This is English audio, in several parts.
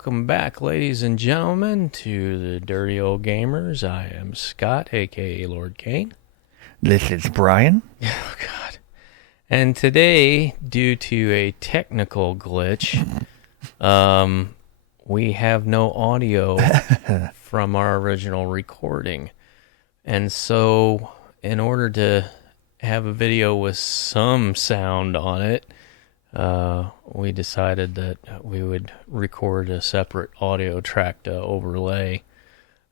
welcome back, ladies and gentlemen, to the Dirty Old Gamers. I am Scott, aka Lord Kane. This is Brian. Oh, God. And today, due to a technical glitch, we have no audio from our original recording. And so, in order to have a video with some sound on it, we decided that we would record a separate audio track to overlay.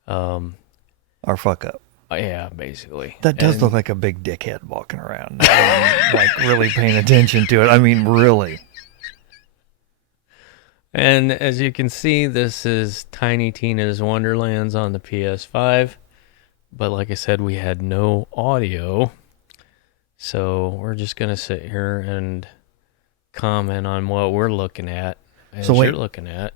Our fuck up. Yeah, basically. That does look like a big dickhead walking around. Like really paying attention to it. I mean, really. And as you can see, this is Tiny Tina's Wonderlands on the PS5. But like I said, we had no audio. So we're just going to sit here and comment on what we're looking at. As so wait, you're looking at.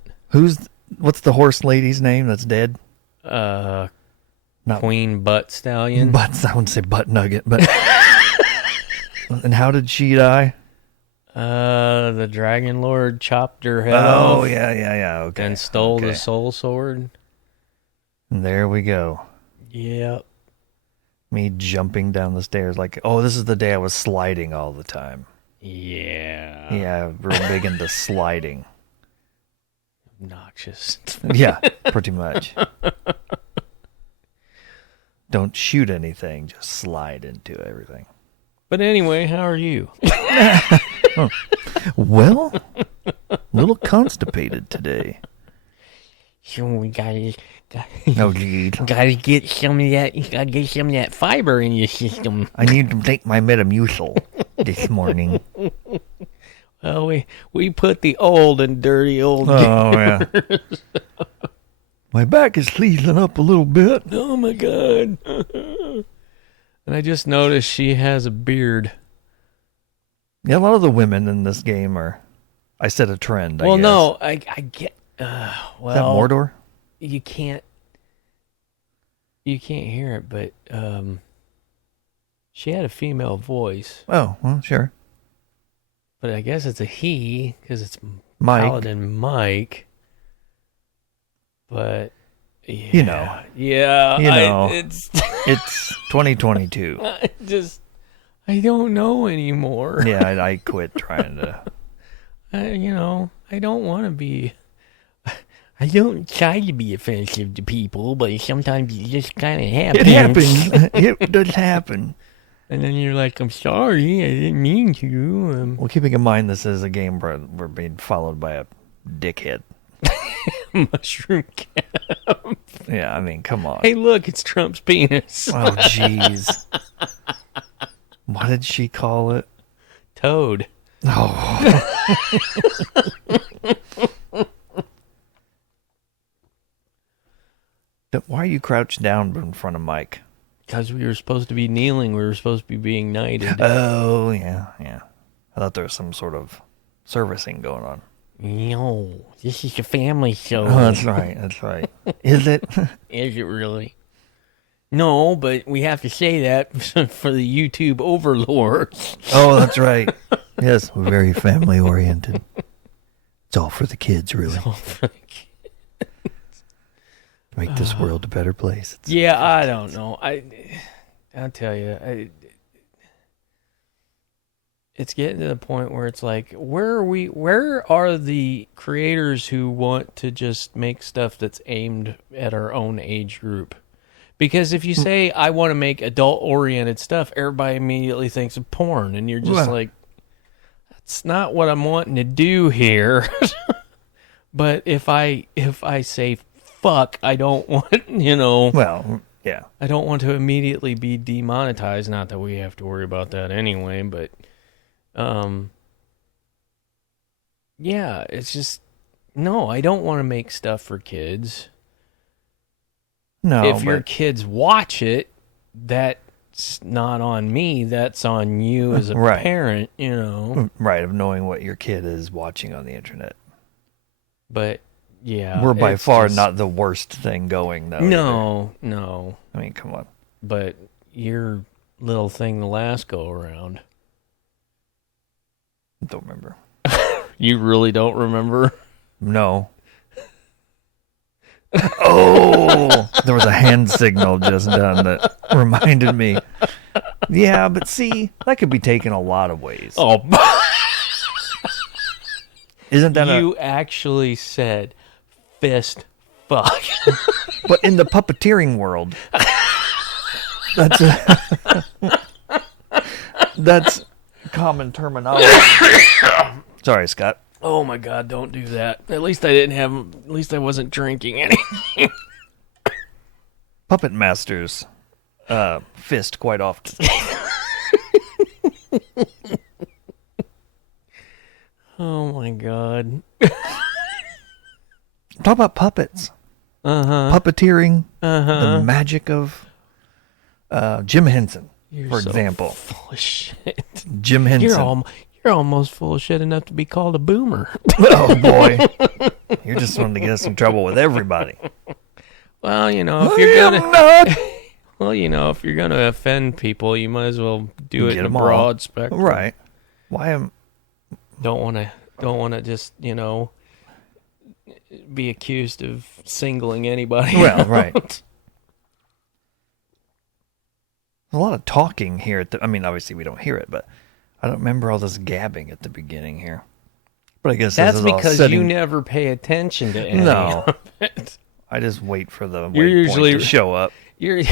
What's the horse lady's name that's dead? Not Queen Butt Stallion. I wouldn't say Butt Nugget, but and how did she die? The Dragon Lord chopped her head off. Oh, yeah, okay. And stole the soul sword. And there we go. Yep. Me jumping down the stairs like, oh, this is the day I was sliding all the time. Yeah. Yeah, real big into sliding. Obnoxious. Yeah, pretty much. Don't shoot anything, just slide into everything. But anyway, how are you? Oh. Well, a little constipated today. So we gotta get some of that fiber in your system. I need to take my Metamucil this morning. Well, we put the old and dirty old. Oh yeah. My back is seizing up a little bit. Oh my God. And I just noticed she has a beard. Yeah, a lot of the women in this game are. I set a trend. Well, I guess. no, I get. Is that Mordor? You can't hear it, but she had a female voice. Oh, well, sure. But I guess it's a he because it's Mike. Paladin Mike. But yeah, it's 2022. I don't know anymore. Yeah, I quit trying to. I don't want to be. I don't try to be offensive to people, but sometimes it just kind of happens. It happens. It does happen. And then you're like, I'm sorry, I didn't mean to. Well, keeping in mind this is a game where we're being followed by a dickhead. Mushroom cap. Yeah, I mean, come on. Hey, look, it's Trump's penis. Oh, jeez. What did she call it? Toad. Oh. Why are you crouched down in front of Mike? Because we were supposed to be kneeling. We were supposed to be being knighted. Oh, yeah. I thought there was some sort of servicing going on. No, this is a family show. Oh, that's right. Is it? Is it really? No, but we have to say that for the YouTube overlords. Oh, that's right. Yes, we're very family oriented. It's all for the kids, really. It's all for the kids. Make this world a better place. Yeah, I don't know. I'll tell you, it's getting to the point where it's like, where are the creators who want to just make stuff that's aimed at our own age group? Because if you say, I want to make adult-oriented stuff, everybody immediately thinks of porn, and you're just like, that's not what I'm wanting to do here. But if I say fuck, I don't want, Well, yeah. I don't want to immediately be demonetized. Not that we have to worry about that anyway, but yeah, it's just, no, I don't want to make stuff for kids. No, if your kids watch it, that's not on me. That's on you as a parent, Right, of knowing what your kid is watching on the internet. But yeah, we're by far not the worst thing going, though. No. I mean, come on. But your little thing the last go around. Don't remember. You really don't remember? No. Oh, there was a hand signal just done that reminded me. Yeah, but see, that could be taken a lot of ways. Oh, Isn't that you actually said fist fuck. But in the puppeteering world, that's common terminology. Sorry, Scott. Oh my God! Don't do that. At least I didn't have. At least I wasn't drinking any. Puppet masters fist quite often. Oh my God. Talk about puppets. Puppeteering. The magic of Jim Henson, for so example. Full of shit. Jim Henson. You're almost full of shit enough to be called a boomer. Oh boy, you're just wanting to get us in trouble with everybody. Well, if you're gonna, well, if you're gonna offend people, you might as well do it in a broad spectrum. Right? Why am? Don't want to just be accused of singling anybody. Well, out. right. There's a lot of talking here. I mean, obviously we don't hear it, but I don't remember all this gabbing at the beginning here. But I guess that's this is because all you never pay attention to any No. of it. I just wait for the You're waypoint usually to show up. You're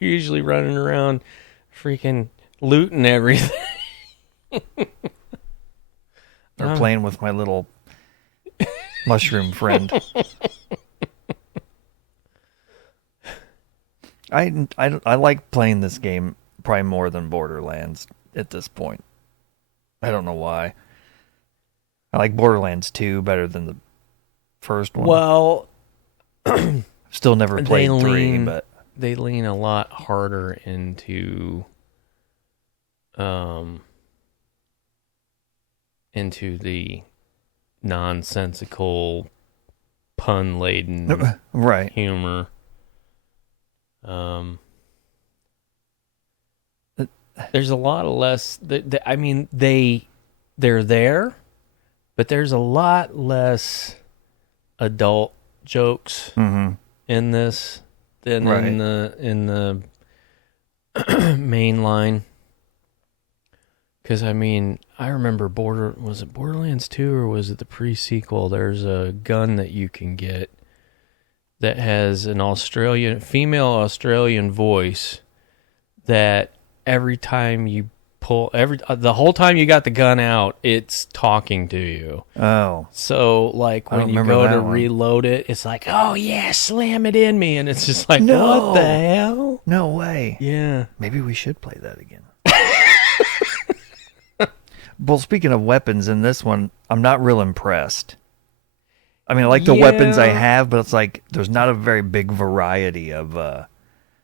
usually running around, freaking looting everything. Or playing with my little mushroom friend. I like playing this game probably more than Borderlands at this point. I don't know why. I like Borderlands 2 better than the first one. Well, still never played 3, but they lean a lot harder into the nonsensical, pun-laden right. humor. There's a lot of less. I mean, they're there, but there's a lot less adult jokes in this than in the main line. Because I mean, I remember was it Borderlands 2 or was it the pre-sequel? There's a gun that you can get that has an female Australian voice that every time you pull the whole time you got the gun out, it's talking to you. Oh. So like when you go to reload it, it's like, "Oh yeah, slam it in me." And it's just like, "What the hell?" No way. Yeah. Maybe we should play that again. Well, speaking of weapons in this one, I'm not real impressed. I mean, I like the weapons I have, but it's like there's not a very big variety of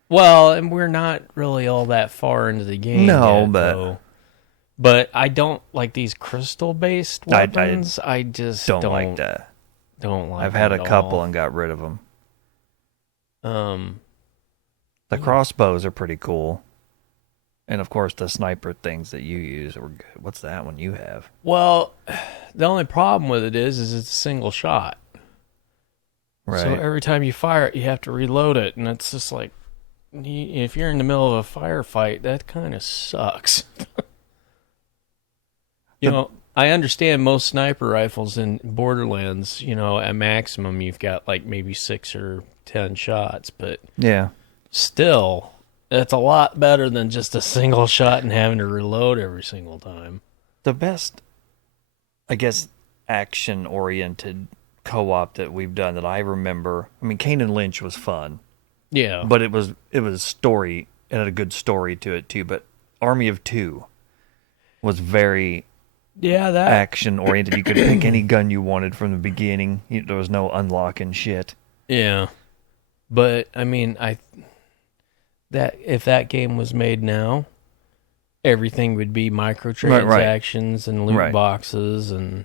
Well, and we're not really all that far into the game yet, but I don't like these crystal-based weapons. I just don't like that. Don't like. I've had a couple and got rid of them. The crossbows are pretty cool, and of course the sniper things that you use are good. What's that one you have? Well, the only problem with it is it's a single shot. Right. So every time you fire it, you have to reload it, and it's just like, if you're in the middle of a firefight, that kind of sucks. I understand most sniper rifles in Borderlands, at maximum you've got like maybe 6 or 10 shots, but yeah, still, it's a lot better than just a single shot and having to reload every single time. The best, I guess, action-oriented co-op that we've done that I remember, I mean, Kane and Lynch was fun. Yeah. But it was story. It had a good story to it too. But Army of Two was very that action oriented. You could pick any gun you wanted from the beginning. There was no unlocking shit. Yeah, but I mean, if that game was made now, everything would be microtransactions and loot boxes and.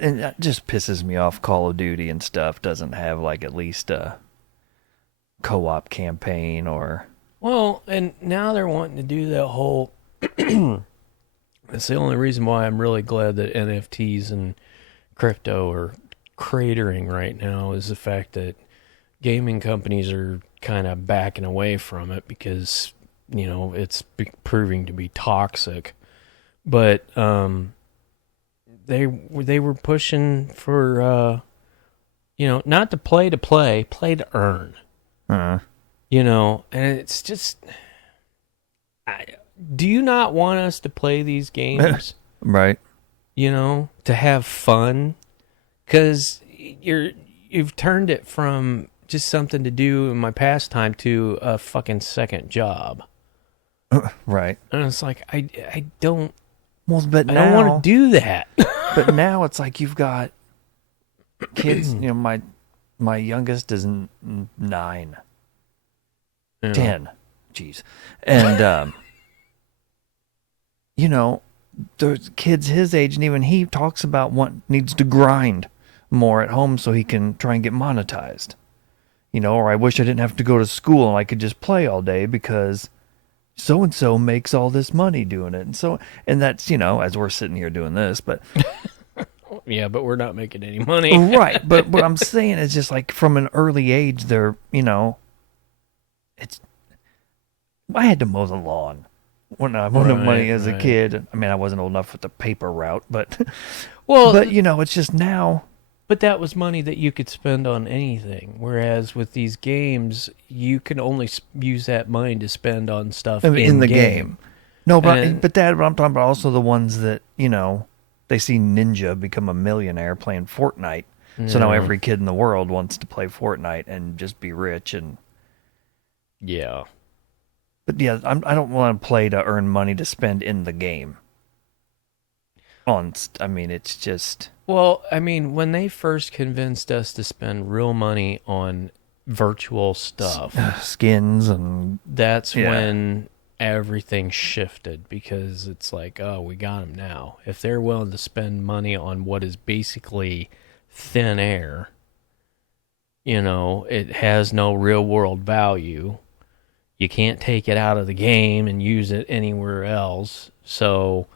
And that just pisses me off. Call of Duty and stuff doesn't have like at least a co-op campaign or. Well, and now they're wanting to do that whole. That's the only reason why I'm really glad that NFTs and crypto are cratering right now is the fact that gaming companies are kind of backing away from it because, it's proving to be toxic. But they were pushing for not to play, play to earn. Uh, And it's just, do you not want us to play these games? right. To have fun? Because you've turned it from just something to do in my pastime to a fucking second job. Right. And it's like I don't Well, but I now, don't want to do that. but now it's like you've got kids. My youngest is 9, Yeah. 10. Jeez, and there's kids his age, and even he talks about what needs to grind more at home so he can try and get monetized. Or I wish I didn't have to go to school and I could just play all day because so and so makes all this money doing it. And that's, as we're sitting here doing this, but Yeah, but we're not making any money. right. But what I'm saying is just like from an early age, they're, it's, I had to mow the lawn when I wanted money as a kid. I mean, I wasn't old enough with the paper route, but, it's just now. But that was money that you could spend on anything. Whereas with these games, you can only use that money to spend on stuff in the game. No, but And- but Dad, but I'm talking about also the ones that they see Ninja become a millionaire playing Fortnite. So now Yeah. every kid in the world wants to play Fortnite and just be rich. And Yeah. but yeah, I don't want to play to earn money to spend in the game. It's just Well, I mean, when they first convinced us to spend real money on virtual stuff, skins and that's Yeah. when everything shifted because it's like, oh, we got them now. If they're willing to spend money on what is basically thin air, it has no real world value. You can't take it out of the game and use it anywhere else. So,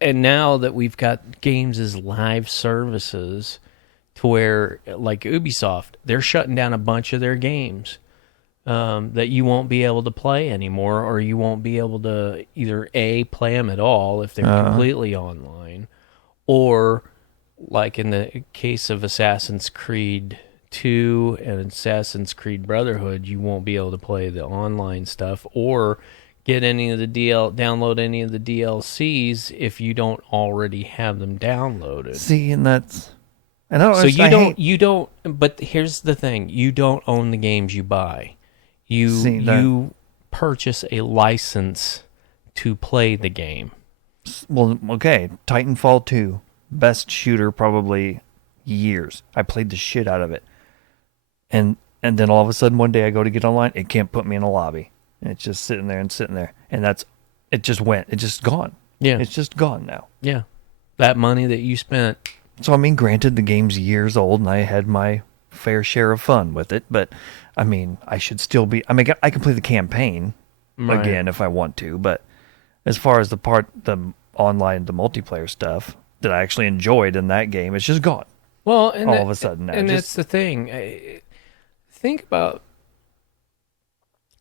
and now that we've got games as live services to where, like Ubisoft, they're shutting down a bunch of their games that you won't be able to play anymore, or you won't be able to either A, play them at all if they're completely online, or like in the case of Assassin's Creed 2 and Assassin's Creed Brotherhood, you won't be able to play the online stuff or get any of the download any of the DLCs if you don't already have them downloaded. see, and that's and I don't. So I you don't. But here's the thing: you don't own the games you buy. You purchase a license to play the game. Well, okay, Titanfall 2, best shooter probably years. I played the shit out of it. And then all of a sudden one day I go to get online, it can't put me in a lobby. And it's just sitting there. And it just gone. Yeah. It's just gone now. Yeah. That money that you spent. So, granted, the game's years old and I had my fair share of fun with it, but, I should still be... I can play the campaign again if I want to, but as far as the online, the multiplayer stuff that I actually enjoyed in that game, it's just gone. Well, and all of a sudden now. And that's the thing. Think about,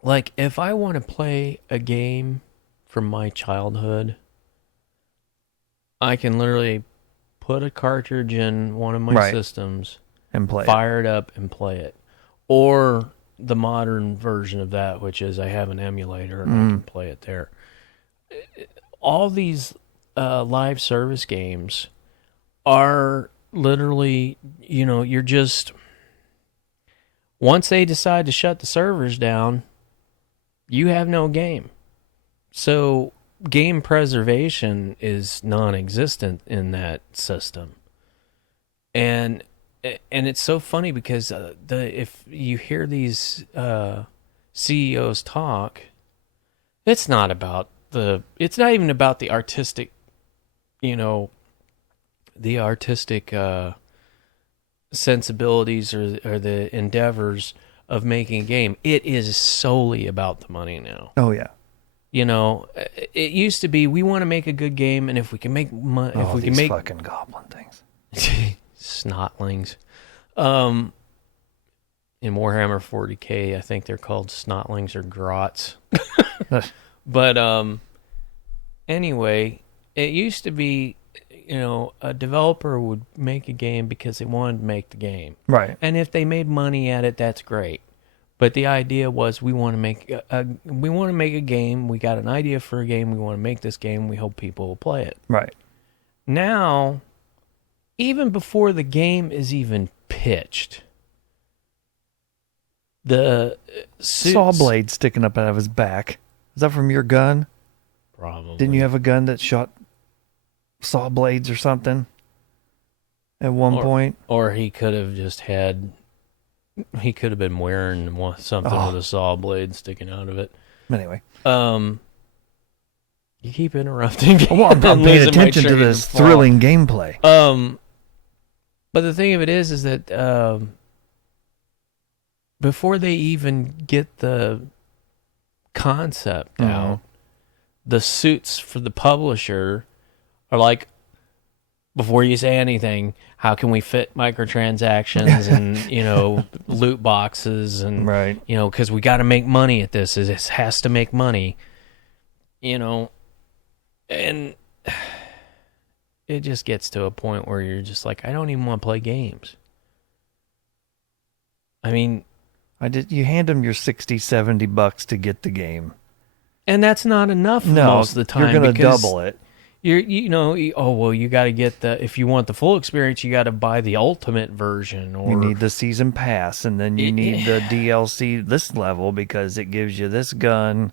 like, if I want to play a game from my childhood, I can literally put a cartridge in one of my systems and play fire it up and play it. Or the modern version of that, which is I have an emulator and I can play it there. All these live service games are literally, you're just... Once they decide to shut the servers down, you have no game. So game preservation is non-existent in that system. And it's so funny because if you hear these CEOs talk, it's not even about the artistic, the artistic sensibilities or the endeavors of making a game. It is solely about the money now. Oh yeah. It used to be we want to make a good game, and if we can make money, if we can make fucking goblin things. Snotlings. Um, in Warhammer 40K, I think they're called snotlings or grots. But anyway, it used to be, a developer would make a game because they wanted to make the game. Right. And if they made money at it, that's great. But the idea was we want to make a game. We got an idea for a game. We want to make this game. We hope people will play it. Right. Now, even before the game is even pitched, the Saw blade sticking up out of his back. Is that from your gun? Probably. Didn't you have a gun that shot saw blades or something at one point? Or he could have just had... He could have been wearing something with a saw blade sticking out of it. Anyway. You keep interrupting. Well, I'm paying attention to this thrilling gameplay. But the thing of it is that before they even get the concept out, the suits for the publisher are like, before you say anything, how can we fit microtransactions and, loot boxes and, right. Because we got to make money at this. This has to make money, and it just gets to a point where you're just like, I don't even want to play games. I mean... You hand them your $60-$70 to get the game. And that's not enough most of the time. You're going to double it. You got to get if you want the full experience, you got to buy the ultimate version. Or you need the season pass, and then you need the DLC this level because it gives you this gun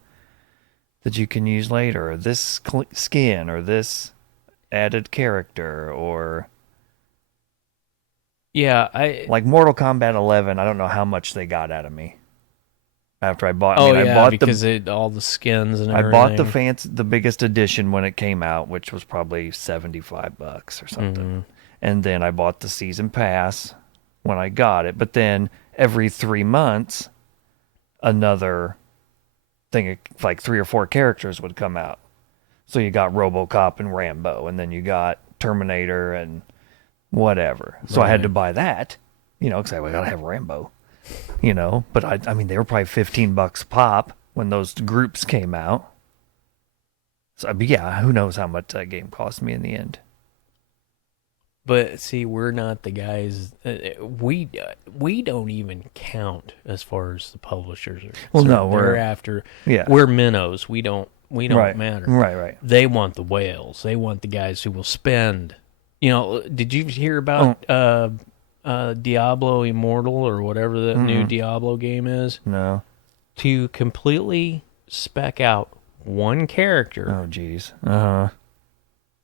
that you can use later, or this skin, or this added character, or... Yeah, like Mortal Kombat 11. I don't know how much they got out of me after I bought. I bought because all the skins and everything. I bought the biggest edition when it came out, which was probably $75 or something. And then I bought the season pass when I got it. But then every 3 months, another thing, like 3 or 4 characters would come out. So you got RoboCop and Rambo, and then you got Terminator and whatever. So I had to buy that, because I got to have Rambo, But I mean, they were probably $15 pop when those groups came out. So yeah, who knows how much that game cost me in the end. But see, we're not the guys. We don't even count as far as the publishers are. Well, no, we're minnows. We don't matter. Right. They want the whales. They want the guys who will spend. Did you hear about Diablo Immortal or whatever the new Diablo game is? No. To completely spec out one character. Oh, geez.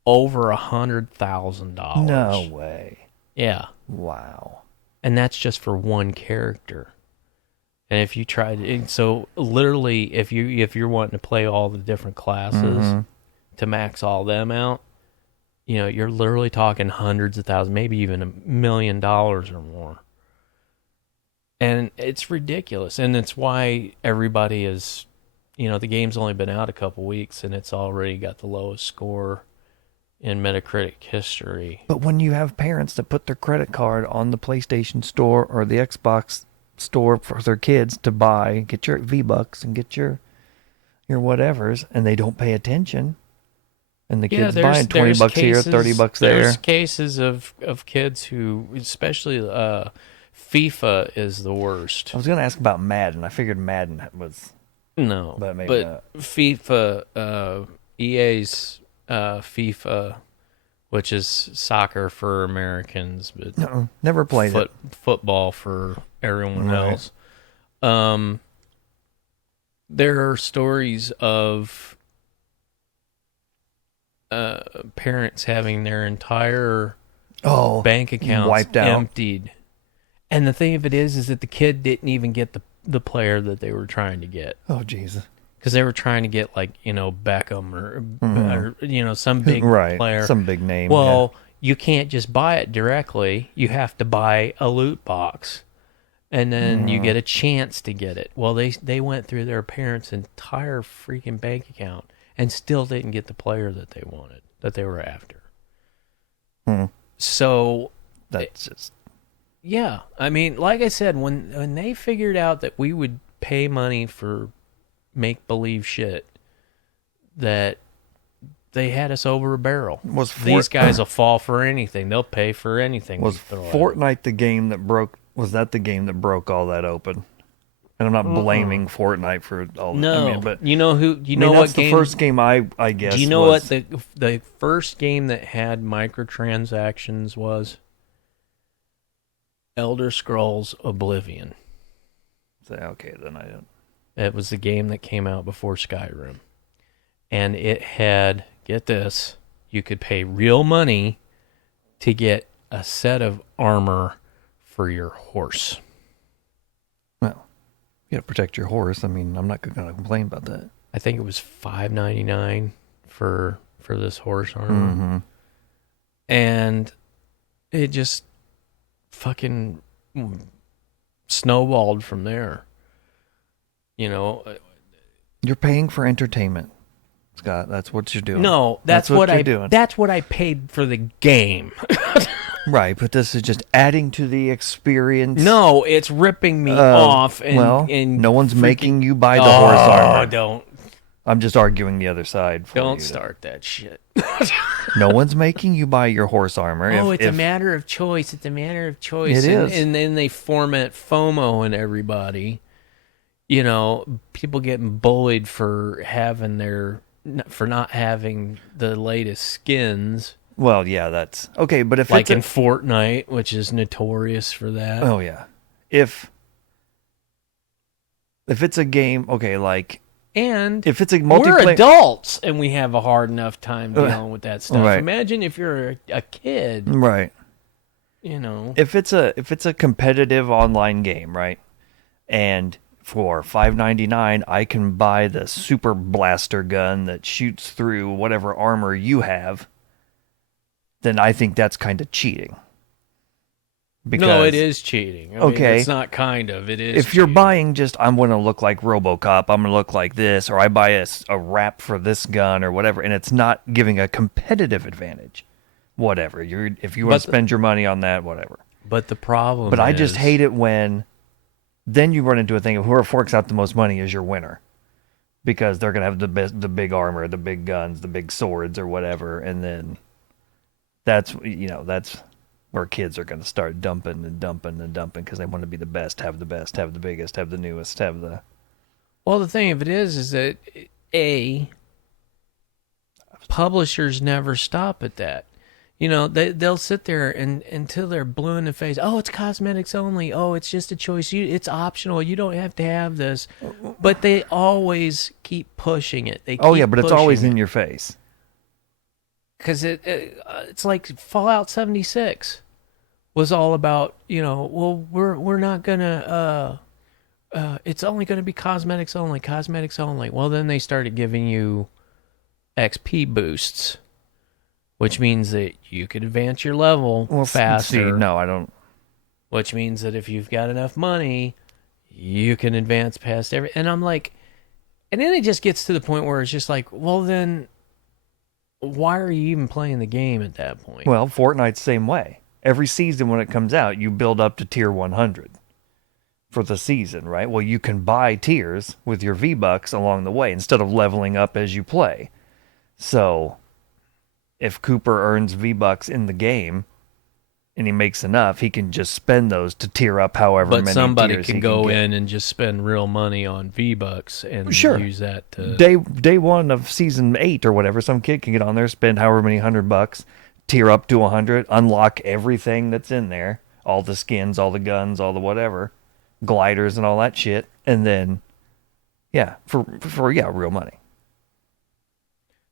Over $100,000. No way. Yeah. Wow. And that's just for one character. And if you so literally, if you're wanting to play all the different classes to max all them out, you're literally talking hundreds of thousands, maybe even $1 million or more. And it's ridiculous. And it's why everybody is, the game's only been out a couple weeks and it's already got the lowest score in Metacritic history. But when you have parents that put their credit card on the PlayStation Store or the Xbox Store for their kids to get your V-Bucks and get your whatevers, and they don't pay attention... And the kids buying $20 here, $30 there. There's cases of kids who, especially FIFA is the worst. I was going to ask about Madden. I figured Madden was... No, but maybe not. FIFA, EA's FIFA, which is soccer for Americans, but never played it. Football for everyone else. There are stories of parents having their entire bank accounts wiped out, emptied. And the thing of it is that the kid didn't even get the player that they were trying to get. Oh, Jesus. Because they were trying to get, Beckham or some big player. Some big name. Well, you can't just buy it directly. You have to buy a loot box. And then you get a chance to get it. Well, they went through their parents' entire freaking bank account and still didn't get the player that they wanted, that they were after. So, That's just yeah. I mean, like I said, when they figured out that we would pay money for make believe shit, that they had us over a barrel. These guys will fall for anything. They'll pay for anything. was Fortnite the game that broke? Was that the game that broke all that open? And I'm not blaming Fortnite for all. No, I mean, but you know who? You I know mean, what that's the game? first game I guess. Do you know was, what the first game that had microtransactions was? Elder Scrolls Oblivion. Okay, then I don't. It was the game that came out before Skyrim, and it had, get this, you could pay real money to get a set of armor for your horse. Well, you got to protect your horse. I mean, I'm not going to complain about that. I think it was $5.99 for this horse armor, and it just fucking snowballed from there. You know, You're paying for entertainment, Scott. That's what you're doing. no, that's what you're I doing. That's what I paid for the game. Right, but this is just adding to the experience. No, it's ripping me off. And, well, and no one's freaking, making you buy the horse armor. Don't I'm just arguing the other side. don't start that shit. No one's making you buy your horse armor. It's a matter of choice. It's a matter of choice. It is. And then they format FOMO in everybody. You know, people getting bullied for not having the latest skins. Well, yeah, that's okay. But if Like it's in Fortnite, which is notorious for that. oh yeah, if it's a game, okay, like And if it's a we're multiplayer, adults and we have a hard enough time dealing with that stuff. Right. Imagine if you're a kid, right? you know. If it's a competitive online game, right, and for $5.99, I can buy the super blaster gun that shoots through whatever armor you have, then I think that's kind of cheating. Because No, it is cheating. I mean, Okay. it's not kind of. It is. if you're cheating. buying just, I'm going to look like RoboCop, I'm going to look like this, or I buy a wrap for this gun or whatever, and it's not giving a competitive advantage, whatever. If you want to spend your money on that, whatever. But the problem But I just hate it when then you run into a thing of whoever forks out the most money is your winner. Because they're going to have the big armor, the big guns, the big swords or whatever, and then that's where kids are going to start dumping because they want to be the best, have the biggest, have the newest, have the... Well, the thing of it is that publishers never stop at that. You know, they'll sit there and until they're blue in the face. Oh, it's cosmetics only. Oh, it's just a choice. It's optional. You don't have to have this. But they always keep pushing it. But it's always in your face. Because it's like Fallout 76 was all about, well, we're not gonna it's only gonna be cosmetics only. Well, then they started giving you XP boosts, which means that you could advance your level faster. See, no, I don't. Which means that if you've got enough money, you can advance past everything. And I'm like, and then it just gets to the point where it's just like, well, then why are you even playing the game at that point? Well, Fortnite's the same way. Every season when it comes out, you build up to tier 100 for the season, right? Well, you can buy tiers with your V-Bucks along the way instead of leveling up as you play. So if Cooper earns V-Bucks in the game and he makes enough, he can just spend those to tier up however many tiers he can. But somebody can go in and just spend real money on V-Bucks and use that to... Day one of season 8 or whatever, some kid can get on there, spend however many $100, tier up to 100, unlock everything that's in there, all the skins, all the guns, all the whatever, gliders and all that shit, and then, for real money.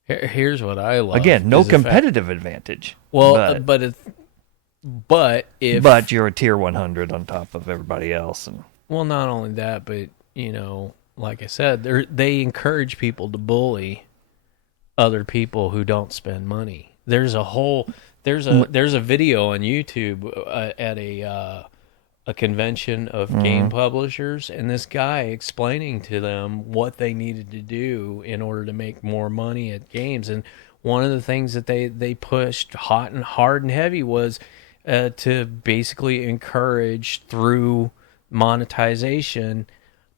Here's what I love. Again, no competitive advantage. Well, but you're a tier 100 on top of everybody else, and well, not only that, but like I said, they encourage people to bully other people who don't spend money. There's a video on YouTube at a convention of game publishers, and this guy explaining to them what they needed to do in order to make more money at games. And one of the things that they pushed hard and heavy was to basically encourage through monetization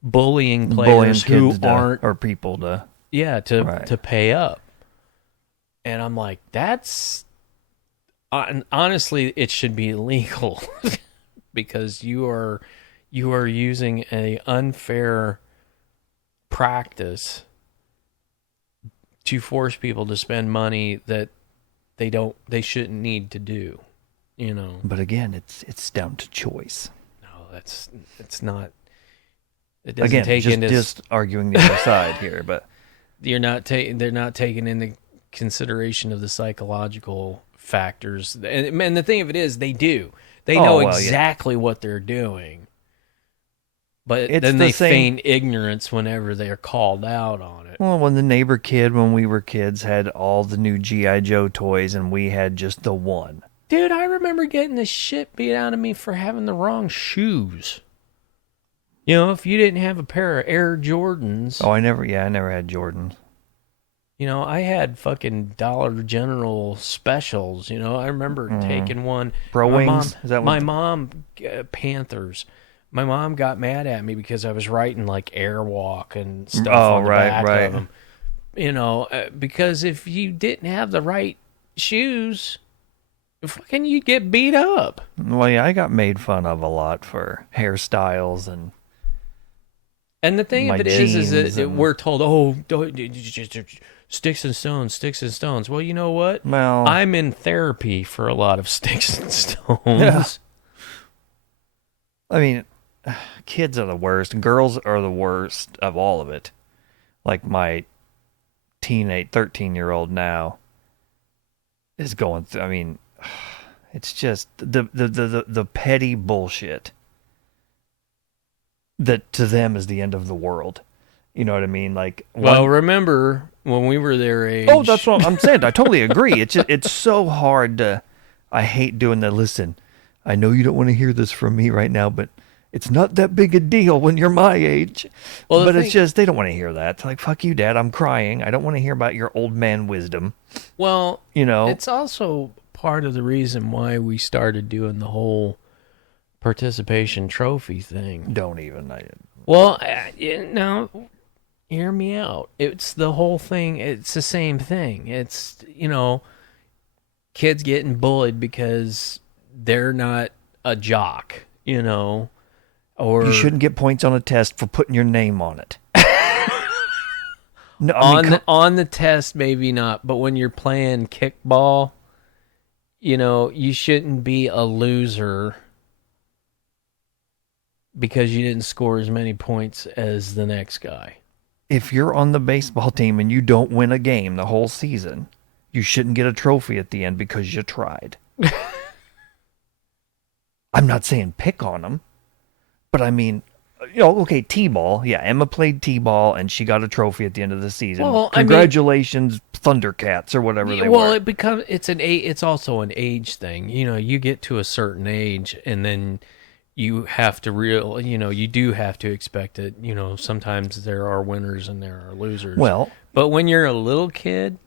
bullying Bullying players who kids to, aren't, or people to, yeah, right. to pay up. And I'm like, that's honestly, it should be illegal because you are using a unfair practice to force people to spend money that they shouldn't need to do, you know. But again, it's down to choice. No, it's not. It doesn't Again, take into just arguing the other side here, but they're not taking into consideration of the psychological factors. And the thing of it is, they know exactly what they're doing, but then they feign ignorance whenever they're called out on it. Well, when the neighbor kid, when we were kids, had all the new G.I. Joe toys and we had just the one. Dude, I remember getting the shit beat out of me for having the wrong shoes. You know, if you didn't have a pair of Air Jordans. Oh, I never had Jordans. You know, I had fucking Dollar General specials. You know, I remember taking one. Pro Wings? Is that my mom, Panthers. My mom got mad at me because I was writing like Airwalk and stuff on the back of them. You know, because if you didn't have the right shoes, fucking you get beat up. Well, yeah, I got made fun of a lot for hairstyles and. And the thing of it is that we're told, oh, sticks and stones. Well, you know what? Well, I'm in therapy for a lot of sticks and stones. Yeah. I mean, kids are the worst. Girls are the worst of all of it. Like my 13-year-old now is going through. I mean, it's just the petty bullshit that to them is the end of the world. You know what I mean? Like, well, remember when we were their age? Oh, that's what I'm saying. I totally agree. It's so hard to. I hate doing that. Listen, I know you don't want to hear this from me right now, but it's not that big a deal when you're my age. Well, but it's just they don't want to hear that. It's like, fuck you, Dad. I'm crying. I don't want to hear about your old man wisdom. Well, you know, it's also part of the reason why we started doing the whole participation trophy thing. Don't even. Well, now, hear me out. It's the whole thing. It's the same thing. It's, you know, kids getting bullied because they're not a jock, you know, or you shouldn't get points on a test for putting your name on it. No, on the test, maybe not, but when you're playing kickball, you know, you shouldn't be a loser because you didn't score as many points as the next guy. If you're on the baseball team and you don't win a game the whole season, you shouldn't get a trophy at the end because you tried. I'm not saying pick on them, but I mean, you know, okay, T-ball. Yeah, Emma played T-ball and she got a trophy at the end of the season. Well, congratulations, Thundercats or whatever they were. Well, it's also an age thing. You know, you get to a certain age and then you have to you do have to expect it. You know, sometimes there are winners and there are losers. Well, but when you're a little kid,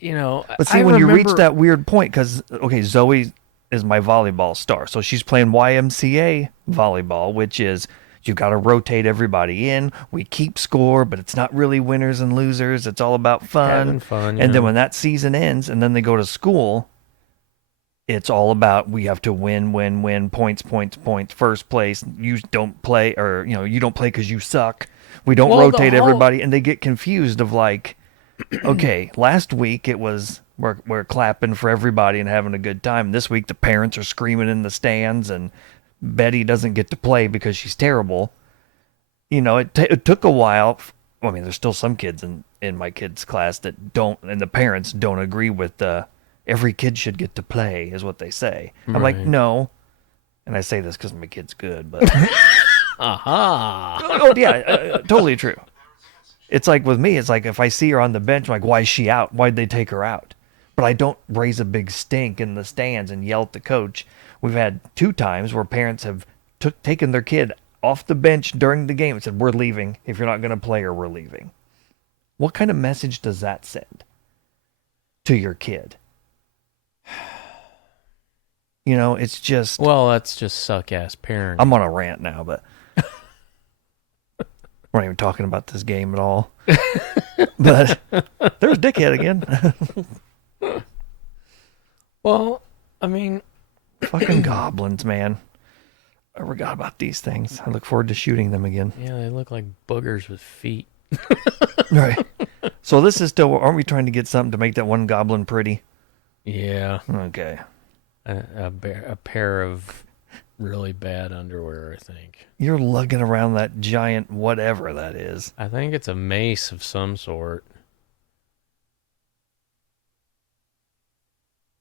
you know. But see, when you reach that weird point, because, okay, Zoe is my volleyball star. So she's playing YMCA volleyball, which is you got to rotate everybody in. We keep score, but it's not really winners and losers. It's all about fun. Having fun, and then when that season ends and then they go to school, it's all about we have to win, points, first place. You don't play, or, you know, you don't play because you suck. We don't rotate everybody. And they get confused of like, okay, last week it was we're clapping for everybody and having a good time. This week the parents are screaming in the stands and Betty doesn't get to play because she's terrible. You know, it took a while. I mean, there's still some kids in my kids' class that don't, and the parents don't agree with every kid should get to play, is what they say. Right. I'm like, no. And I say this because my kid's good, but. Aha. Oh, yeah, totally true. It's like with me, it's like if I see her on the bench, I'm like, why is she out? Why'd they take her out? But I don't raise a big stink in the stands and yell at the coach. We've had 2 times where parents have taken their kid off the bench during the game and said, we're leaving. If you're not going to play her, we're leaving. What kind of message does that send? to your kid. You know, it's just... Well, that's just suck-ass parenting. I'm on a rant now, but we're not even talking about this game at all. But there's Dickhead again. Well, I mean... Fucking goblins, man. I forgot about these things. I look forward to shooting them again. Yeah, they look like boogers with feet. Right. So this is still... Aren't we trying to get something to make that one goblin pretty? Yeah. Okay. A pair of really bad underwear, I think. You're lugging around that giant whatever that is. I think it's a mace of some sort.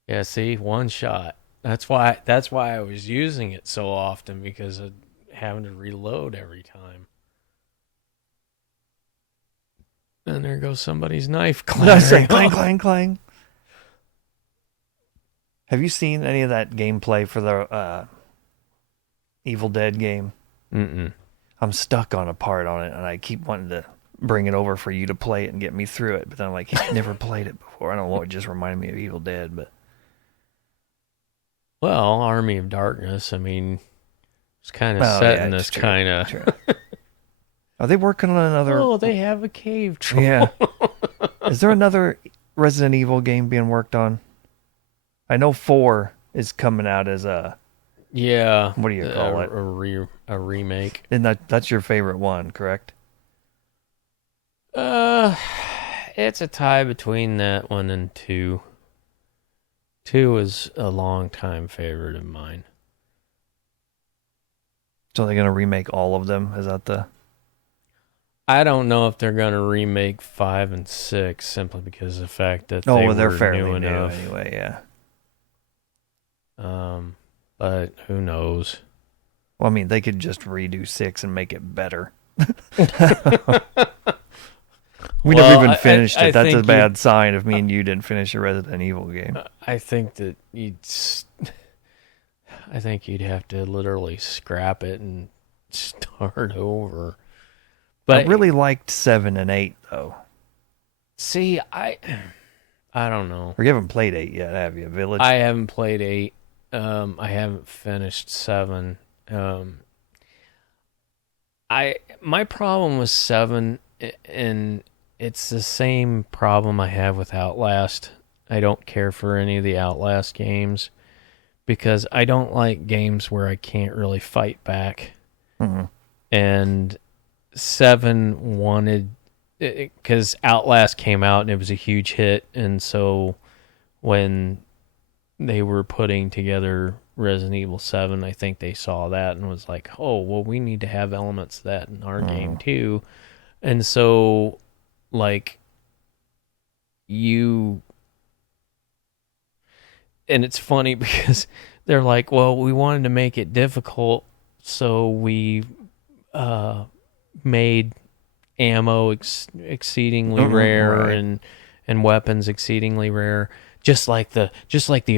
Yeah, see, one shot. That's why I was using it so often, because of having to reload every time. And there goes somebody's knife. I say clang, clang, clang. Have you seen any of that gameplay for the Evil Dead game? Mm-mm. I'm stuck on a part on it, and I keep wanting to bring it over for you to play it and get me through it. But then I'm like, he's never played it before. I don't know, it just reminded me of Evil Dead. But Well, Army of Darkness, I mean, it's kind of set in this kind of... Are they working on another... Oh, they have a cave troll. Yeah. Is there another Resident Evil game being worked on? I know 4 is coming out as a... Yeah. What do you call it? A remake. And that's your favorite one, correct? It's a tie between that one and 2. 2 is a long-time favorite of mine. So they're going to remake all of them? Is that the... I don't know if they're going to remake 5 and 6 simply because of the fact that they're fairly new new enough. Anyway, yeah. But who knows? Well, I mean, they could just redo 6 and make it better. We never even finished it. That's a bad sign if me and you didn't finish a Resident Evil game. I think that I think you'd have to literally scrap it and start over. But I really liked 7 and 8, though. See, I don't know. Or you haven't played 8 yet, have you? Village? I haven't played 8. I haven't finished 7. My problem with 7, and it's the same problem I have with Outlast. I don't care for any of the Outlast games because I don't like games where I can't really fight back. Mm-hmm. And 7 wanted... Because Outlast came out and it was a huge hit, and so when they were putting together Resident Evil 7, I think they saw that and was like, oh, well, we need to have elements of that in our game too. And so, like, and it's funny because they're like, well, we wanted to make it difficult, so we made ammo exceedingly rare, right. and weapons exceedingly rare, just like the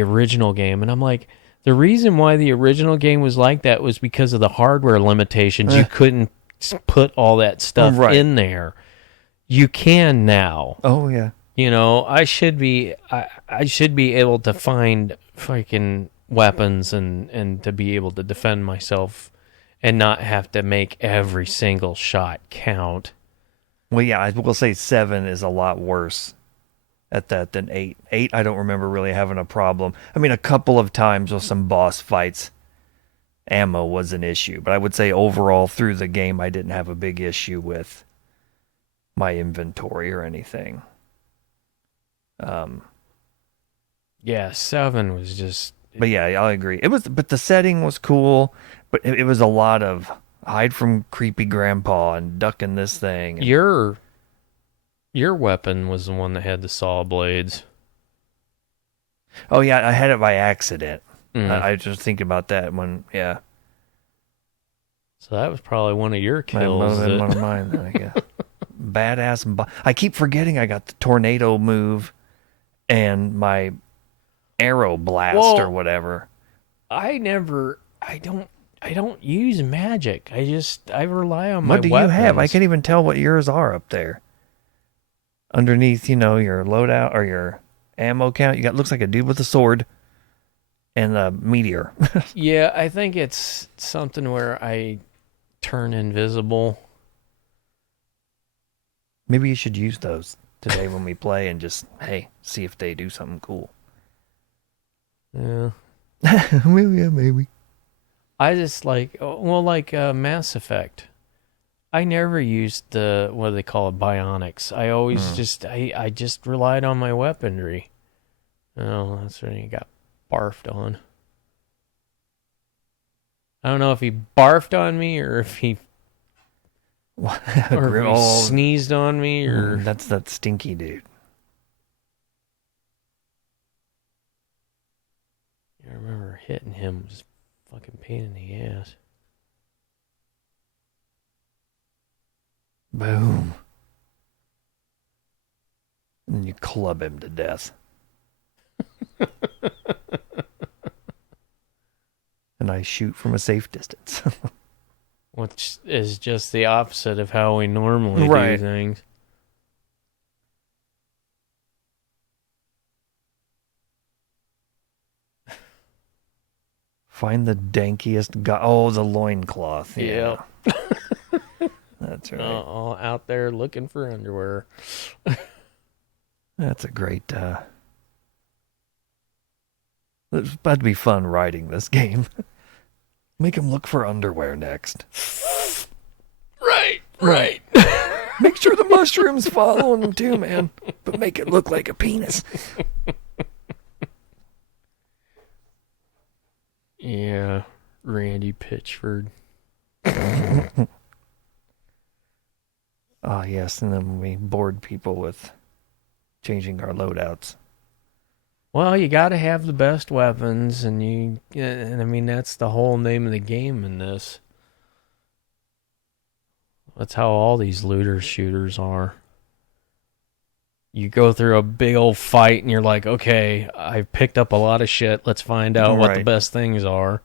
original game. And I'm like, the reason why the original game was like that was because of the hardware limitations. You couldn't put all that stuff in there. You can now. Oh yeah. You know, I should be able to find freaking weapons and to be able to defend myself and not have to make every single shot count. Well, yeah, I will say 7 is a lot worse at that than 8. 8, I don't remember really having a problem. I mean, a couple of times with some boss fights, ammo was an issue. But I would say overall through the game, I didn't have a big issue with my inventory or anything. Yeah, 7 was just... But yeah, I agree. But the setting was cool, but it was a lot of hide from creepy grandpa and ducking this thing. And Your weapon was the one that had the saw blades. oh yeah, I had it by accident. Mm. I just think about that when So that was probably one of your That might kills. have been one of mine. Then, I guess. Badass. I keep forgetting I got the tornado move and my arrow blast or whatever. I don't use magic. I rely on my What do weapons. you have? I can't even tell what yours are up there. Underneath, your loadout or your ammo count. You got looks like a dude with a sword and a meteor. Yeah, I think it's something where I turn invisible. Maybe you should use those today when we play and just, hey, see if they do something cool. Yeah. Well, yeah, maybe. I just like, Mass Effect. I never used the, what do they call it, bionics. I always I just relied on my weaponry. Oh, that's when he got barfed on. I don't know if he barfed on me or if he sneezed on me or that's that stinky dude. I remember hitting him was fucking pain in the ass. Boom. And you club him to death. And I shoot from a safe distance. Which is just the opposite of how we normally do things. Find the dankiest guy. Oh, the loincloth. Yeah. That's right. All out there looking for underwear. That's a great... It's about to be fun writing this game. Make him look for underwear next. Right. Make sure the mushroom's following him too, man. But make it look like a penis. Yeah, Randy Pitchford. Ah, yes, and then we bored people with changing our loadouts. Well, you got to have the best weapons, and I mean that's the whole name of the game in this. That's how all these looter shooters are. You go through a big old fight, and you're like, okay, I've picked up a lot of shit. Let's find out what the best things are.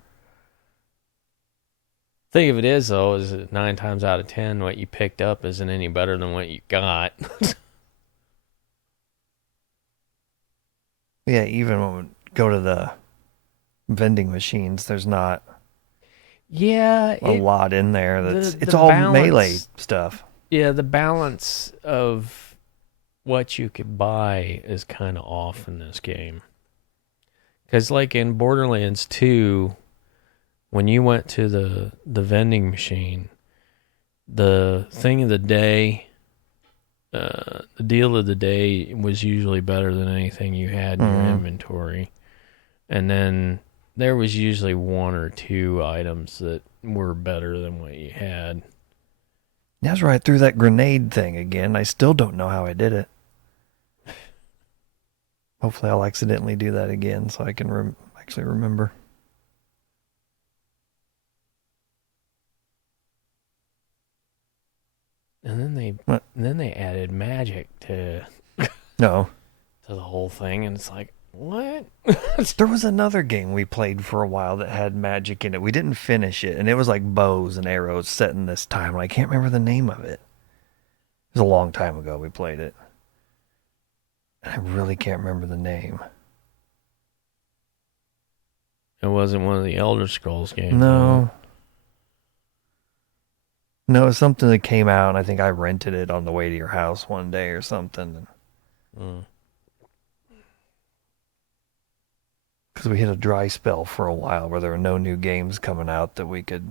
Thing of it is, though, is that 9 times out of 10, what you picked up isn't any better than what you got. Yeah, even when we go to the vending machines, there's not a lot in there. It's all melee stuff. Yeah, the balance of what you could buy is kind of off in this game. Because like in Borderlands 2, when you went to the vending machine, the thing of the day, the deal of the day was usually better than anything you had in your inventory. And then there was usually 1 or 2 items that were better than what you had. That's right, through that grenade thing again. I still don't know how I did it. Hopefully I'll accidentally do that again so I can actually remember. And then they added magic to the whole thing, and it's like, what? There was another game we played for a while that had magic in it. We didn't finish it, and it was like bows and arrows set in this time. And I can't remember the name of it. It was a long time ago we played it. I really can't remember the name. It wasn't one of the Elder Scrolls games. No. No, it was something that came out, and I think I rented it on the way to your house one day or something. Because we hit a dry spell for a while where there were no new games coming out that we could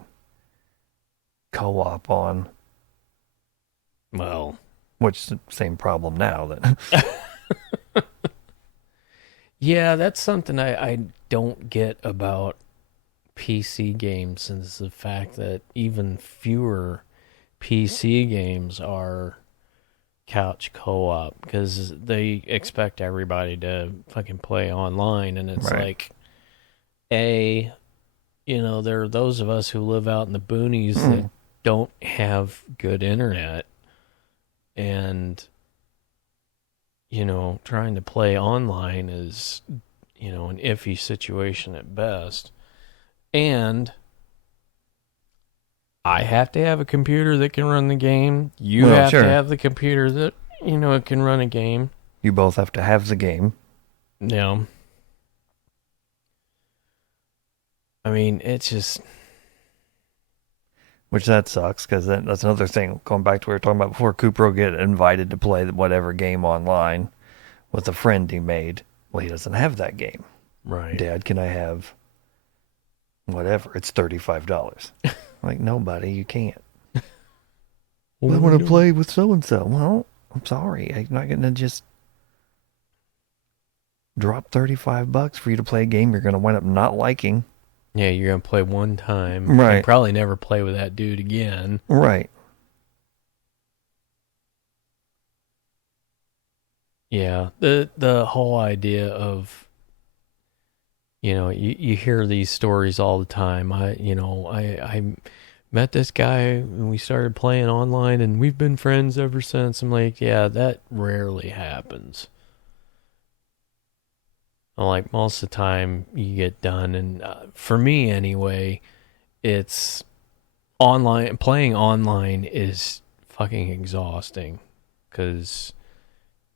co-op on. Well, which is the same problem now. That yeah, that's something I don't get about PC games, is the fact that even fewer PC games are couch co-op, because they expect everybody to fucking play online, and it's like, there are those of us who live out in the boonies that don't have good internet, and trying to play online is an iffy situation at best. And I have to have a computer that can run the game. You have to have the computer that, can run a game. You both have to have the game. Yeah. I mean, it's just Which that sucks because that's another thing. Going back to what we were talking about before, Cooper will get invited to play whatever game online with a friend he made. Well, he doesn't have that game. right. Dad, can I have whatever? It's $35. Like, no, buddy, you can't. What I are want we to doing? play with so and so. Well, I'm sorry. I'm not going to just drop $35 for you to play a game you're going to wind up not liking. Yeah, you're gonna play one time and Right. probably never play with that dude again. Right. Yeah, the whole idea of you hear these stories all the time. I met this guy and we started playing online and we've been friends ever since. I'm like, yeah, that rarely happens. Like most of the time you get done, and for me anyway, it's online. Playing online is fucking exhausting because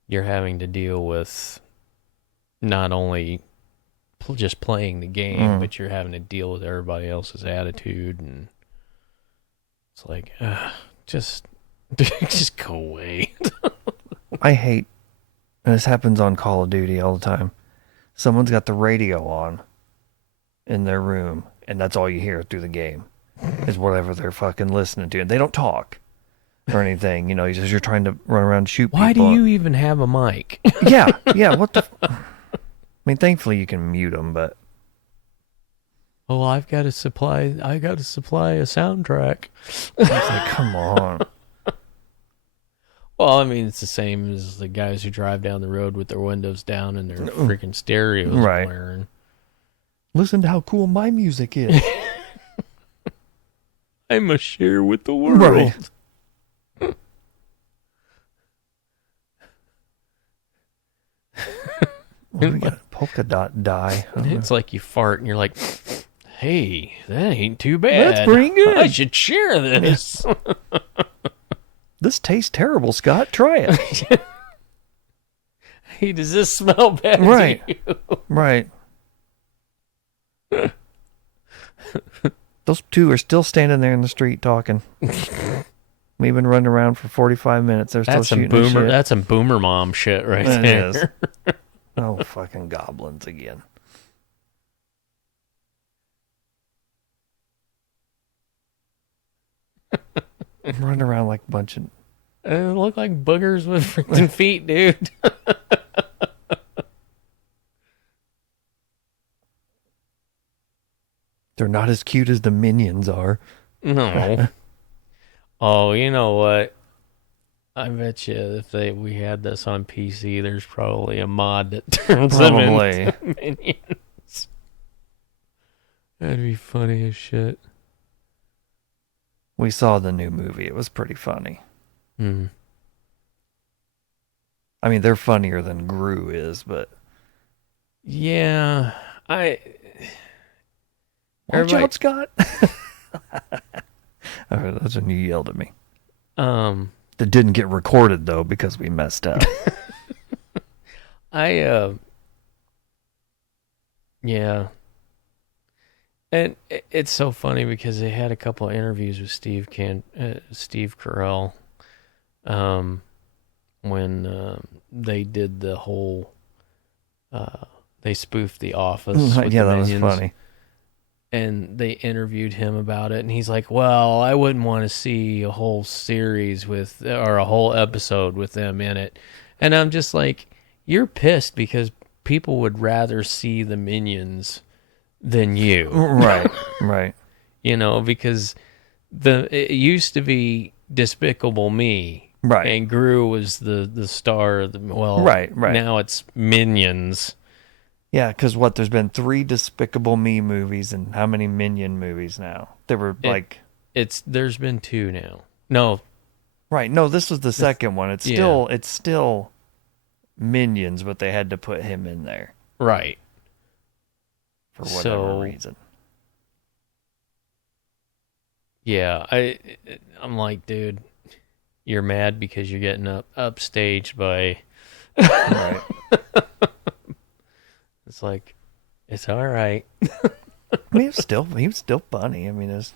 you're having to deal with not only just playing the game, but you're having to deal with everybody else's attitude, and it's like, just just go away. I hate, and this happens on Call of Duty all the time. Someone's got the radio on in their room, and that's all you hear through the game is whatever they're fucking listening to. And they don't talk or anything. You're trying to run around and shoot people. Why do you even have a mic? Yeah, what the... I mean, thankfully you can mute them, but... Oh, I got to supply a soundtrack. It's like, come on. Well, I mean, it's the same as the guys who drive down the road with their windows down and their freaking stereos Right. blaring. Listen to how cool my music is. I must share with the world. Right. What we got? Polka dot die. It's like you fart and you're like, hey, that ain't too bad. That's pretty good. I should share this. This tastes terrible, Scott. Try it. Hey, does this smell bad Right. to you? Right. Those two are still standing there in the street talking. We've been running around for 45 minutes. They're still That's some shooting at boomer. shit. That's some boomer mom shit right It there. is. Oh, fucking goblins again. Running around like a bunch of... They look like boogers with freaking feet, dude. They're not as cute as the minions are. No. Oh, you know what? I bet you if we had this on PC, there's probably a mod that turns them Probably. into minions. That'd be funny as shit. We saw the new movie. It was pretty funny. Hmm. I mean, they're funnier than Gru is, but... Yeah, Watch Everybody- out, Scott. That's when you yelled at me. That didn't get recorded, though, because we messed up. Yeah. And it's so funny because they had a couple of interviews with Steve Carell, when they did the whole, they spoofed The Office. With Yeah, the that was Minions, funny. and they interviewed him about it, and he's like, "Well, I wouldn't want to see a whole series or a whole episode with them in it," and I'm just like, "You're pissed because people would rather see the Minions than you." Right, right. Because it used to be Despicable Me, Right. and Gru was the star of Right. now it's Minions. Yeah, because there's been 3 Despicable Me movies and how many Minion movies now? There were There's been 2 now. No, right. No, this was the second one. It's still Minions, but they had to put him in there right. for whatever reason. Yeah, I'm like, dude, you're mad because you're getting upstaged by Right. It's like, it's all right. I mean, he was still funny. I mean, it's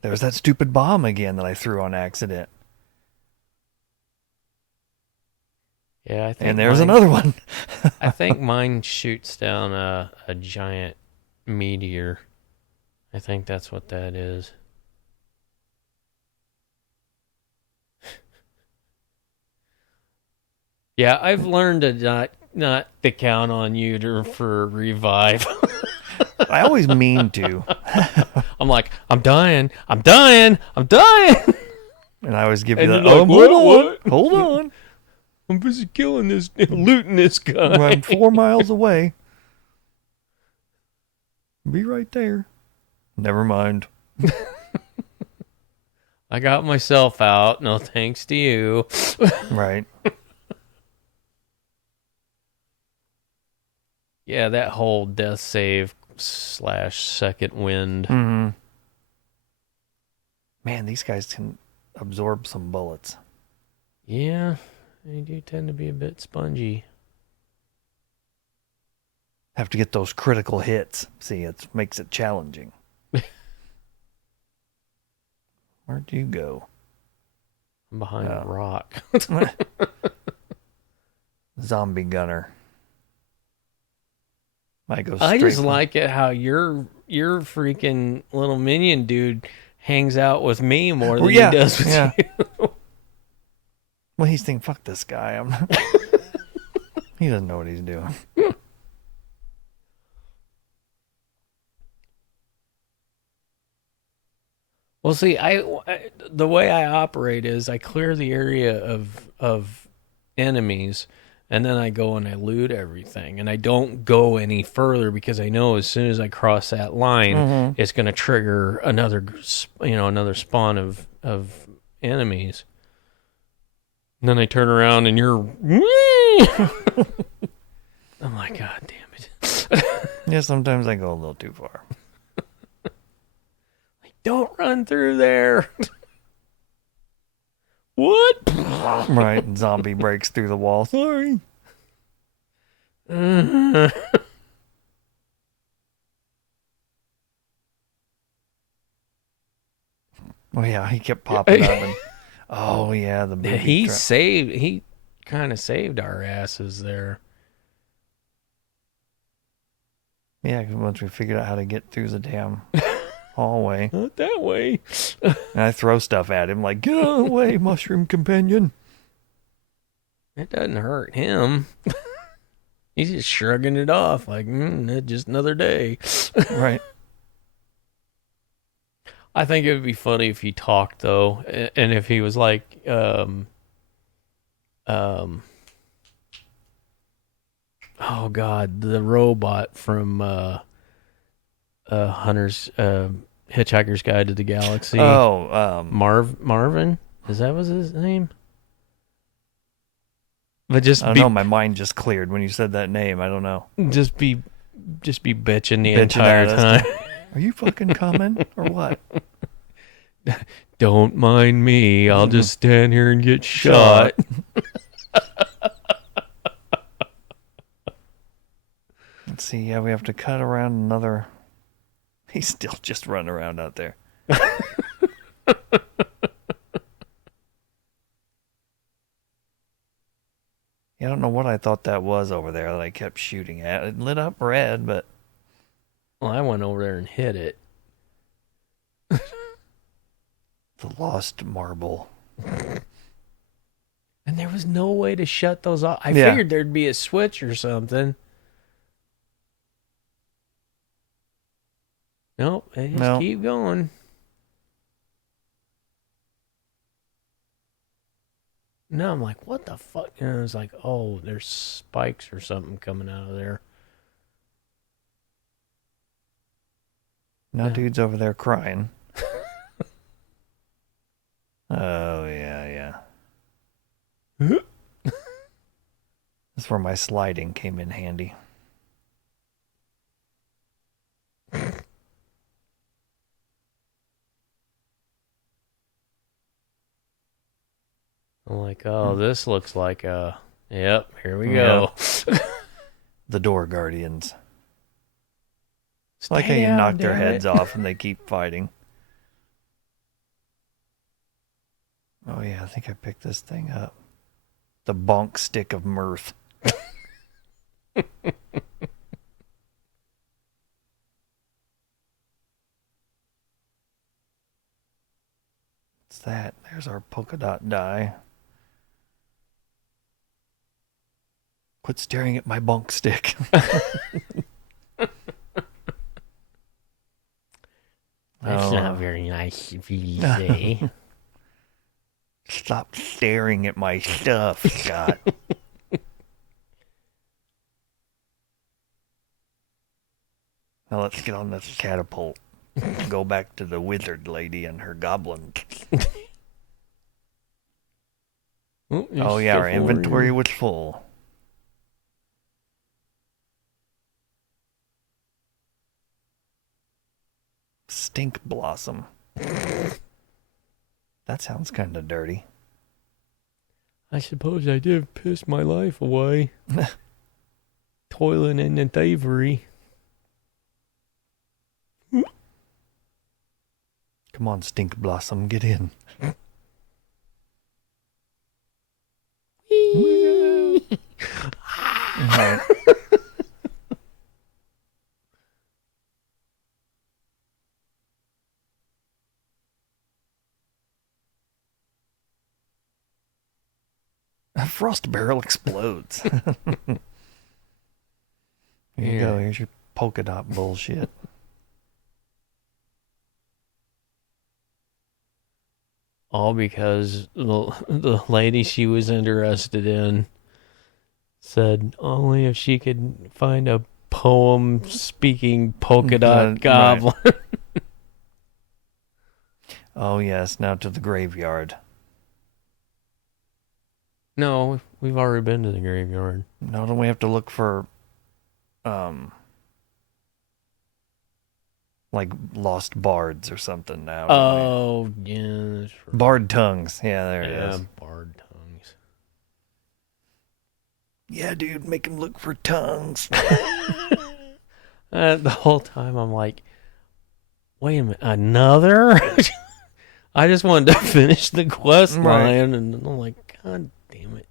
there was that stupid bomb again that I threw on accident, Yeah, I think and there's mine. another one. I think mine shoots down a giant meteor. I think that's what that is. Yeah, I've learned to not to count on you for revive. I always mean to, I'm like, I'm dying, I'm dying, I'm dying. and I always give you And that. you're like, what? What? Hold on. I'm busy killing this, looting this guy. I'm 4 miles away. Be right there. Never mind. I got myself out. No thanks to you. Right. Yeah, that whole death save / second wind. Mm-hmm. Man, these guys can absorb some bullets. Yeah, they do tend to be a bit spongy. Have to get those critical hits. See, it makes it challenging. Where'd you go? I'm behind a rock. Zombie gunner. I just like it how your freaking little minion dude hangs out with me more than he does with you. Well, he's thinking, fuck this guy. I'm not... He doesn't know what he's doing. Well, see, the way I operate is I clear the area of enemies, and then I go and I loot everything, and I don't go any further because I know as soon as I cross that line, it's going to trigger another spawn of enemies. And then I turn around and you're, I'm like, God damn it! Yeah, sometimes I go a little too far. Don't run through there. What? Right, zombie breaks through the wall. Sorry. Oh yeah, he kept popping up. And, oh yeah, the booby he kind of saved our asses there. Yeah, because once we figured out how to get through the damn hallway. Not that way. And I throw stuff at him like, get out of the way, mushroom companion. It doesn't hurt him. He's just shrugging it off like, just another day. Right. I think it would be funny if he talked, though, and if he was like, oh, God, the robot from Hitchhiker's Guide to the Galaxy. Oh, Marvin? Is that was his name? But just I don't know. My mind just cleared when you said that name. I don't know. Just be bitching the entire time. Are you fucking coming or what? Don't mind me. I'll just stand here and get shot. Let's see. Yeah, we have to cut around another. He's still just running around out there. Yeah, I don't know what I thought that was over there that I kept shooting at. It lit up red, but... Well, I went over there and hit it. The lost marble. And there was no way to shut those off. I figured there'd be a switch or something. Nope, they just keep going. No, I'm like, what the fuck? And I was like, oh, there's spikes or something coming out of there. Now dude's over there crying. Oh, yeah. That's where my sliding came in handy. I'm like, oh, this looks like a. Yep, here we Yeah. go. The door guardians. It's like how Stay you down, knock their damn heads it. off and they keep fighting. Oh yeah, I think I picked this thing up. The bonk stick of mirth. What's that? There's our polka dot die. Quit staring at my bonk stick. That's Oh. not very nice of you to say. Stop staring at my stuff, Scott. Now let's get on this catapult. Go back to the wizard lady and her goblin. Oh yeah, our inventory was full. Stink blossom. That sounds kind of dirty. I suppose I did piss my life away. Toiling in the thievery. Come on, stink blossom, get in. Right. A frost barrel explodes. Here you go. Here's your polka dot bullshit. All because the lady she was interested in said only if she could find a poem speaking polka dot goblin. Right. Oh yes, now to the graveyard. No, we've already been to the graveyard. Now don't we have to look for like lost bards or something now? Oh, yeah. That's right. Bard tongues. Yeah, there it is. Bard tongues. Yeah, dude, make him look for tongues. The whole time I'm like, wait a minute, another? I just wanted to finish the quest line, and I'm like, God damn it.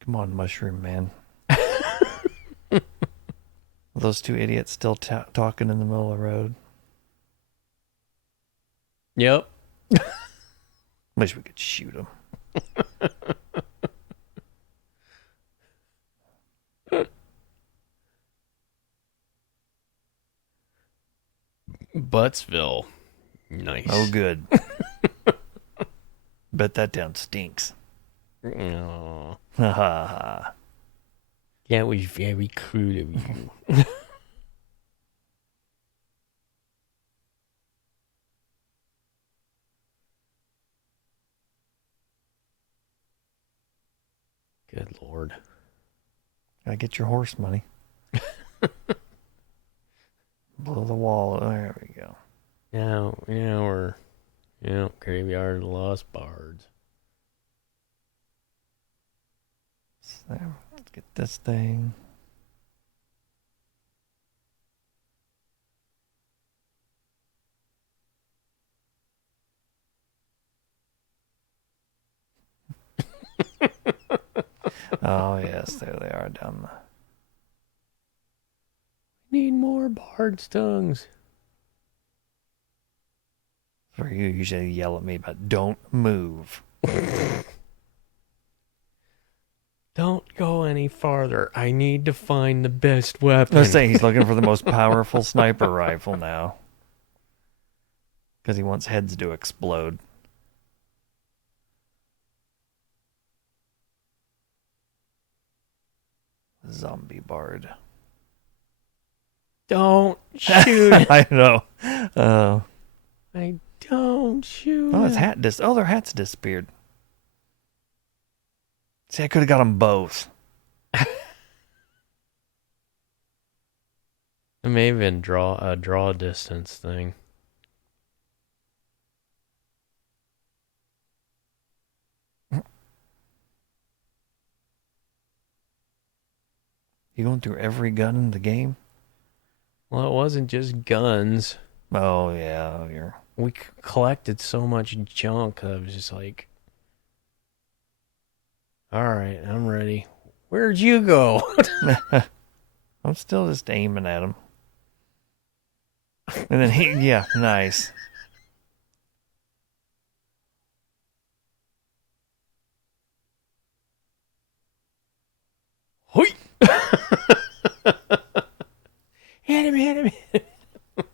Come on, mushroom man. Those two idiots still talking in the middle of the road. Yep. Wish we could shoot them. Buttsville. Nice. Oh, good. Bet that town stinks. Oh, Ha ha ha. that was very crude of you. Good Lord. Gotta get your horse money. Blow the wall. There we go. Now, we're, Graveyard of the Lost Bards. So, let's get this thing. Oh, yes, there they are down the... Need more Bard's tongues. For you usually yell at me about don't move. Don't go any farther. I need to find the best weapon. Let's say he's looking for the most powerful sniper rifle now. Because he wants heads to explode. Zombie bard. Don't shoot. I know. I don't shoot. Oh, his hat their hats disappeared. See, I could have got them both. It may have been draw distance thing. You going through every gun in the game? Well, it wasn't just guns. Oh yeah, you're. We collected so much junk that I was just like, all right, I'm ready. Where'd you go? I'm still just aiming at him. And then yeah, nice. Hoi! Hit him, hit him, hit him.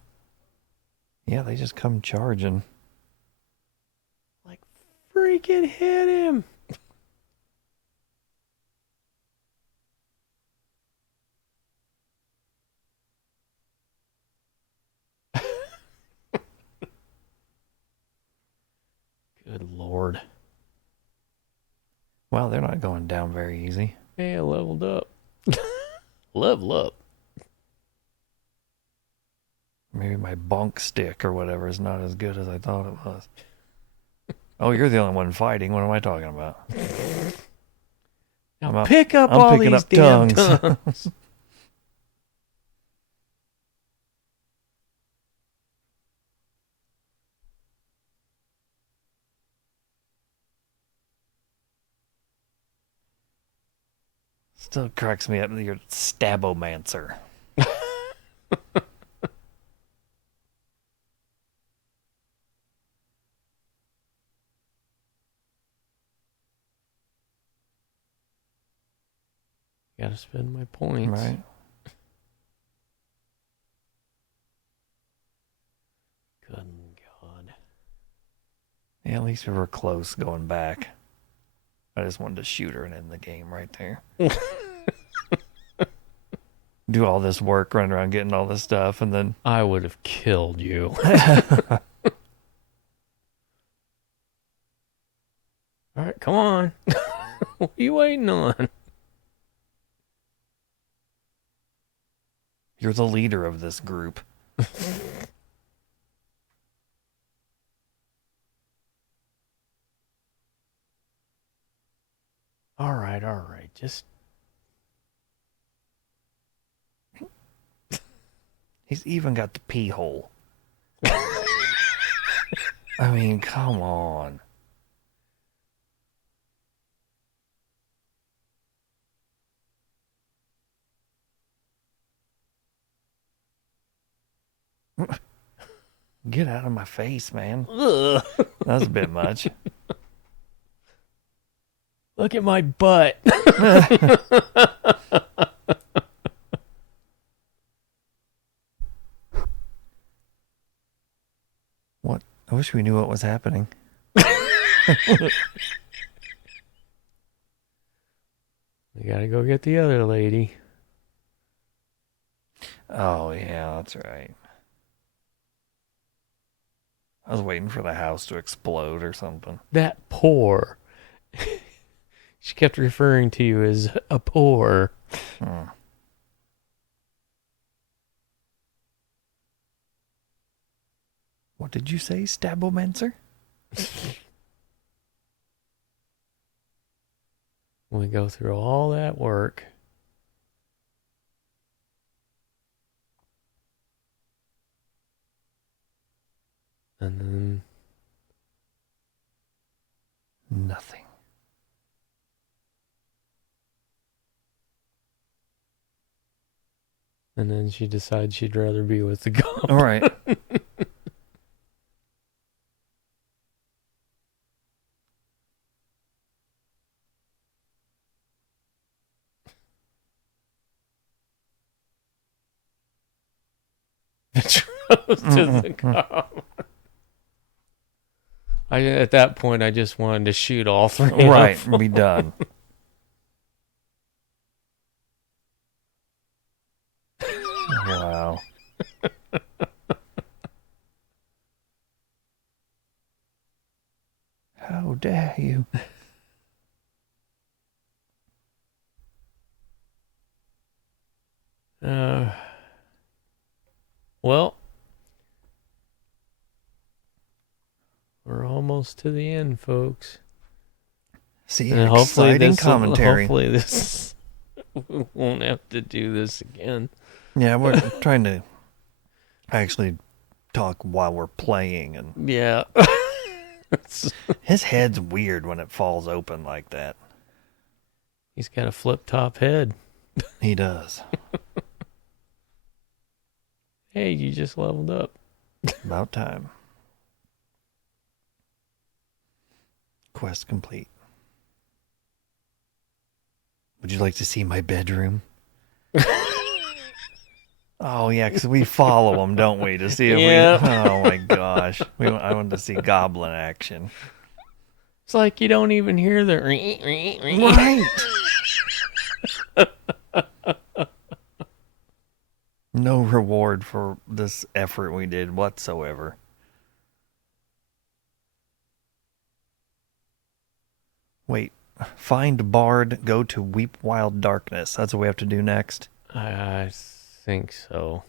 Yeah, they just come charging. Like, freaking hit him. Good Lord. Well, they're not going down very easy. Hey, I leveled up. Level up. Maybe my bonk stick or whatever is not as good as I thought it was. Oh, you're the only one fighting. What am I talking about? Now pick up all picking these up damn tongues. tongues. Still cracks me up. You're stabomancer. Gotta spend my points. Right. Good God. Yeah, at least we were close going back. I just wanted to shoot her and end the game right there. Do all this work, run around getting all this stuff, and then I would have killed you. All right, come on. What are you waiting on? you're the leader of this group. All right, all right. Just He's even got the pee hole. I mean, come on. Get out of my face, man. ugh. That's a bit much. Look at my butt. What? I wish we knew what was happening. We gotta go get the other lady. Oh, yeah, that's right. I was waiting for the house to explode or something. That poor. She kept referring to you as a poor. Hmm. What did you say, Stabomancer? We go through all that work. And then Nothing. she decides she'd rather be with the goat. All right. To the goat. At that point, I just wanted to shoot all three. Right. Be done. Wow. How dare you? Uh, Well, we're almost to the end, folks. See, And hopefully exciting this commentary. hopefully this we won't have to do this again. Yeah, we're trying to actually talk while we're playing, and Yeah. his head's weird when it falls open like that. He's got a flip top head. He does. Hey, you just leveled up. About time. Quest complete. Would you like to see my bedroom? Oh, yeah, because we follow them, don't we? To see if Yeah. we... Oh, my gosh. I wanted to see goblin action. It's like you don't even hear the... Right. No reward for this effort we did whatsoever. Wait. Find Bard, go to Weep Wild Darkness. That's what we have to do next. I think so.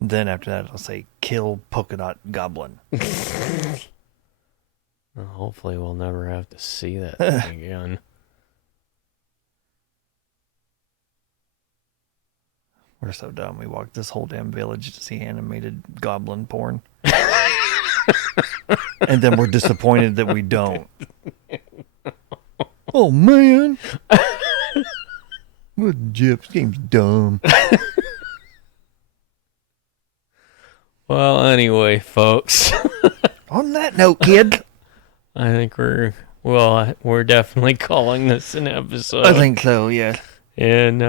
Then after that, it'll say kill Polka Dot Goblin. Well, hopefully we'll never have to see that thing again. We're so dumb. We walked this whole damn village to see animated goblin porn. And then we're disappointed that we don't. Oh, man. What Jip? This game's dumb. Well, anyway, folks. On that note, kid. I think we're definitely calling this an episode. I think so, yeah. And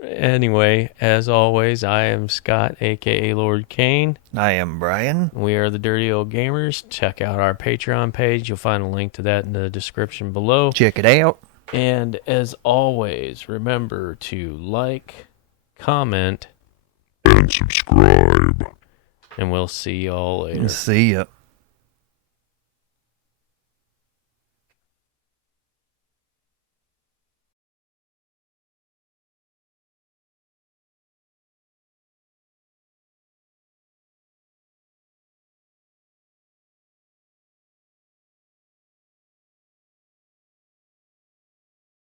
anyway, as always, I am Scott, aka Lord Kane. I am Brian. We are the Dirty Old Gamers. Check out our Patreon page. You'll find a link to that in the description below. Check it out. And as always, remember to like, comment, and subscribe. and we'll see y'all later. See ya.